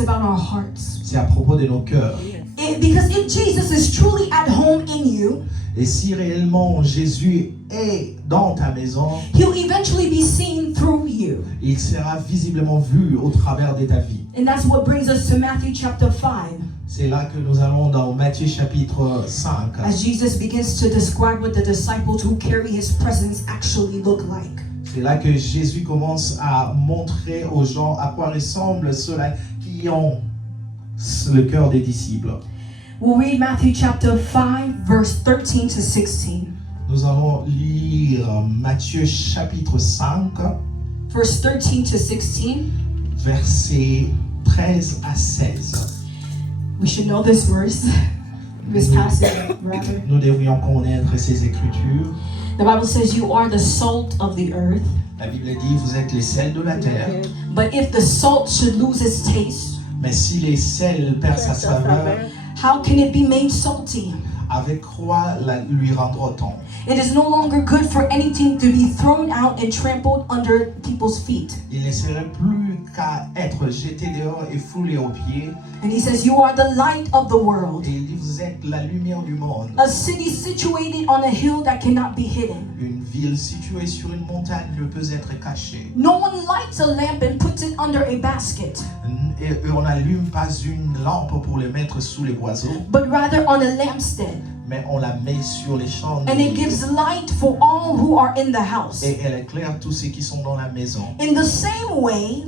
it's about our hearts. C'est à propos de nos cœurs. Because if Jesus is truly at home in you, Et si réellement Jésus est dans ta maison, he'll eventually be seen through you. il sera visiblement vu au travers de ta vie. And that's what brings us to Matthew chapter 5. C'est là que nous allons dans Matthieu chapitre 5. As Jesus begins to describe what the disciples who carry his presence actually look like. C'est là que Jésus commence à montrer aux gens à quoi ressemblent ceux-là qui ont le cœur des disciples. We'll read Matthew chapter 5, verse 13 to 16. Nous allons lire Matthieu chapitre 5, Verse 13 to 16. versets 13 à 16. We should know this verse, this passage rather. Nous devrions connaître ces écritures. The Bible says you are the salt of the earth. La Bible dit, vous êtes les sels de la terre. But if the salt should lose its taste, Mais si les sels perdent sa saveur, how can it be made salty? avec quoi lui rendre autant? It is no longer good for anything to be thrown out and trampled under people's feet. Il ne serait plus qu'à être jeté dehors et foulé aux pieds. And he says, you are the light of the world. Et il dit, vous êtes la lumière du monde. A city situated on a hill that cannot be hidden. Une ville située sur une montagne ne peut être cachée. No one lights a lamp and puts it under a basket, Et on n'allume pas une lampe pour le mettre sous les boiseaux, but rather on a lampstand. mais on la met sur les And it chandeliers. gives light for all who are in the house. Et elle éclaire tous ceux qui sont dans la maison. In the same way,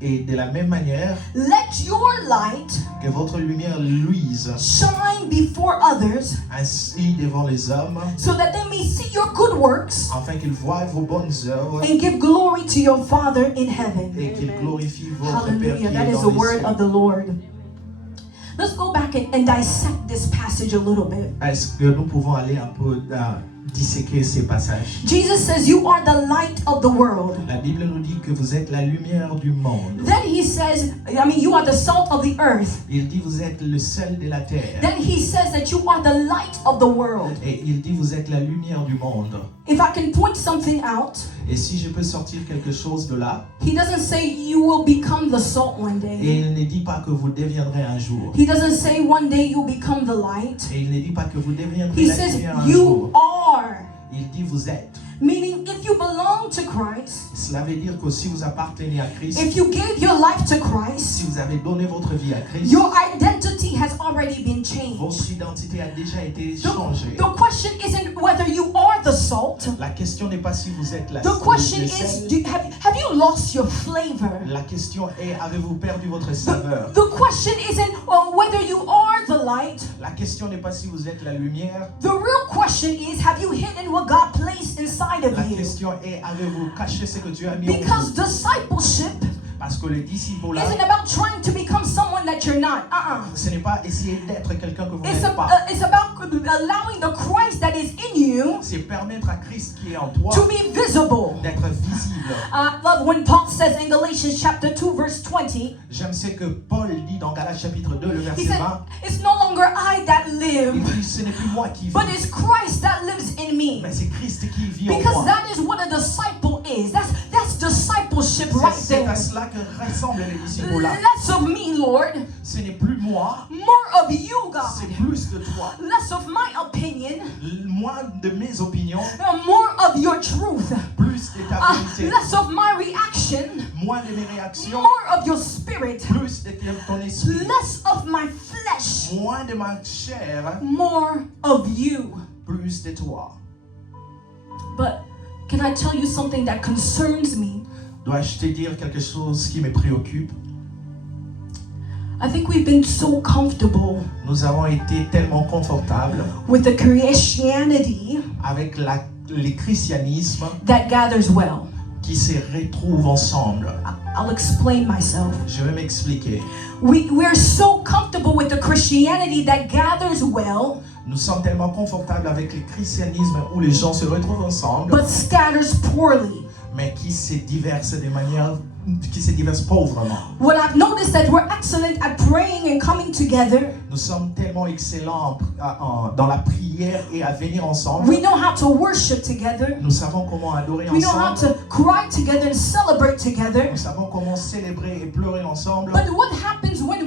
Et de la même manière, let your light que votre lumière luise shine before others, ainsi devant les hommes, so that they may see your good works afin qu'ils voient vos bonnes œuvres and give glory to your Father in heaven. et qu'ils glorifient votre Père qui Hallelujah. That est is the dans les word cieux. of the Lord. Let's go back and dissect this passage a little bit. Est-ce que nous pouvons aller un peu disséquer ces passages? Jesus says, you are the light of the world. La Bible nous dit que vous êtes la lumière du monde. Then he says, you are the salt of the earth. Il dit vous êtes le sel de la terre. Then he says that you are the light of the world. Et il dit vous êtes la lumière du monde. If I can point something out, Et si je peux sortir quelque chose de là, he doesn't say you will become the salt one et day. il ne dit pas que vous deviendrez un jour. He doesn't say one day you'll become the light. Et il ne dit pas que vous deviendrez He la says lumière un you jour. are. Il dit vous êtes. Meaning if you belong to Christ, Cela veut dire que si vous appartenez à Christ, if you gave your life to Christ, si vous avez donné votre vie à Christ, your identity has already been changed. votre identité a déjà été changée. The question isn't whether you are the salt. La question n'est pas si vous êtes la The question le is, sel. have you lost your flavor? La question est, avez-vous perdu votre saveur? The question isn't whether you are the light. La question n'est pas si vous êtes la lumière. The real question is, have you hidden what God placed inside of La you? question est, avez-vous caché ce que Dieu a mis Because en vous? discipleship Parce que le disciple-là, isn't about trying to become someone that you're not. ce n'est pas essayer d'être quelqu'un que vous It's, n'êtes pas. it's about allowing the Christ that is in you C'est permettre à Christ qui est en toi to be visible. d'être visible. I love when Paul says in Galatians chapter 2 verse 20, J'aime ce que Paul dit dans Galates chapitre 2, le he verset said, 20. it's no longer I that Il live, dit, ce n'est plus moi qui vis, but it's Christ that lives in me. mais c'est Christ qui vit en Because moi. that is what a disciple is. That's discipleship right C'est à there. cela que ressemblent les disciples-là. Less of me, Lord. Ce n'est plus moi, More of you, c'est God. plus de toi. Less of my opinion. Moins de mes opinions, More of your truth. plus de ta vérité. Less of my reaction. Moins de mes réactions, More of your spirit. plus de ton esprit. Less of my flesh. Moins de ma chair, More of you. plus de toi. But can I tell you something that concerns me? Dois-je te dire quelque chose qui me préoccupe? I think we've been so comfortable Nous avons été tellement confortables with the Christianity avec le christianisme that gathers well. qui se retrouvent ensemble. I'll explain myself. Je vais m'expliquer. We're so comfortable with the Christianity that gathers well, Nous sommes tellement confortables avec le christianisme où les gens se retrouvent ensemble, but scatters poorly. mais qui se diversent de manière, qui se diversent pauvrement. What I've noticed that we're excellent at praying and coming together. Nous sommes tellement excellents dans la prière et à venir ensemble. We know how to worship together. Nous savons comment adorer We know how ensemble. to cry together and celebrate together. Nous savons comment célébrer et pleurer ensemble. But what happens when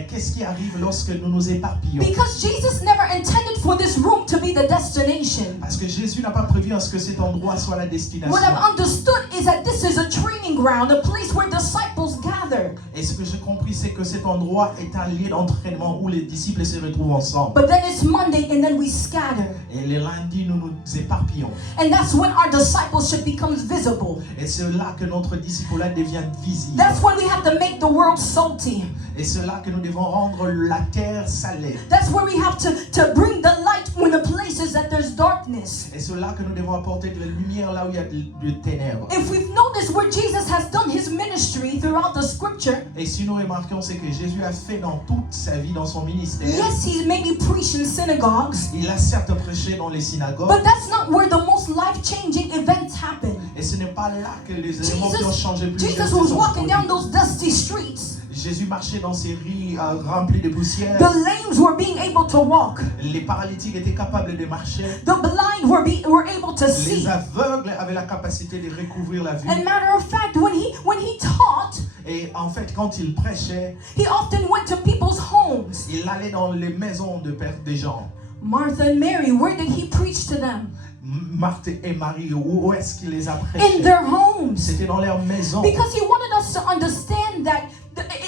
Mais qu'est-ce qui arrive lorsque nous nous éparpillons? Because Jesus never intended for this room to be the destination. Parce que Jésus n'a pas prévu à ce que cet endroit soit la destination. What I've understood is that this is a training ground, a place where disciples gather. Et ce que j'ai compris, c'est que cet endroit est un lieu d'entraînement où les disciples se retrouvent ensemble. But then it's Monday and then we scatter. Et les lundis, nous nous éparpillons. And that's when our discipleship becomes visible. Et c'est là que notre discipulat devient visible. That's when we have to make the world salty. Et c'est là que nous devons rendre la terre salée. That's where we have to bring the light when the places that there's darkness. Et c'est là que nous devons apporter de la lumière là où il y a de ténèbres. If we've noticed where Jesus has done his ministry throughout the scripture, Et si nous remarquons, c'est que Jésus a fait dans toute sa vie, dans son ministère, yes, he's maybe preached in synagogues, il a certes prêché dans les synagogues, but that's not where the most life-changing events happen. et ce n'est pas là que les éléments qui ont changé plus Jesus was walking down those dusty streets. Jésus marchait dans ces rues remplies de poussière. The lames were being able to walk. Les paralytiques étaient capables de marcher. The blind were able to Les see. aveugles avaient la capacité de recouvrir la vue. And matter of fact, when he taught, Et en fait, quand il prêchait, he often went to people's homes. il allait dans les maisons des gens. Martha and Mary, where did he preach to them? Marthe et Marie, où est-ce qu'il les a In prêchés? their homes. C'était dans leur maison. Because he wanted us to understand that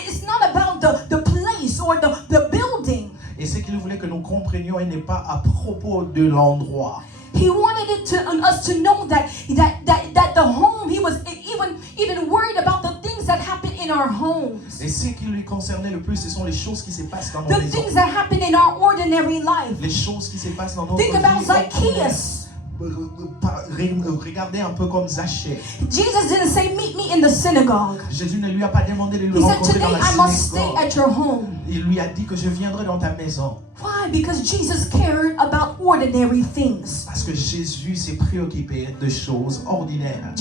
it's not about the place or the building. Et c'est qu'il voulait que nous comprenions, et n'est pas à propos de l'endroit. He wanted us to know that the home, he was even worried about the things that happen in our homes. Et ce qui lui concernait le plus, ce sont les choses qui se passent dans nos The maisons. things that happen in our ordinary life. Les choses qui se passent dans notre Think about vie. Zacchaeus. Regardez un peu comme Zachée. Jesus didn't say, meet me in the synagogue. Jésus ne lui a pas demandé de He le said, rencontrer today dans la I must stay synagogue. at your home. Il lui a dit que je viendrai dans ta maison. Why? Because Jesus cared about ordinary things. Parce que Jésus s'est préoccupé de choses ordinaires.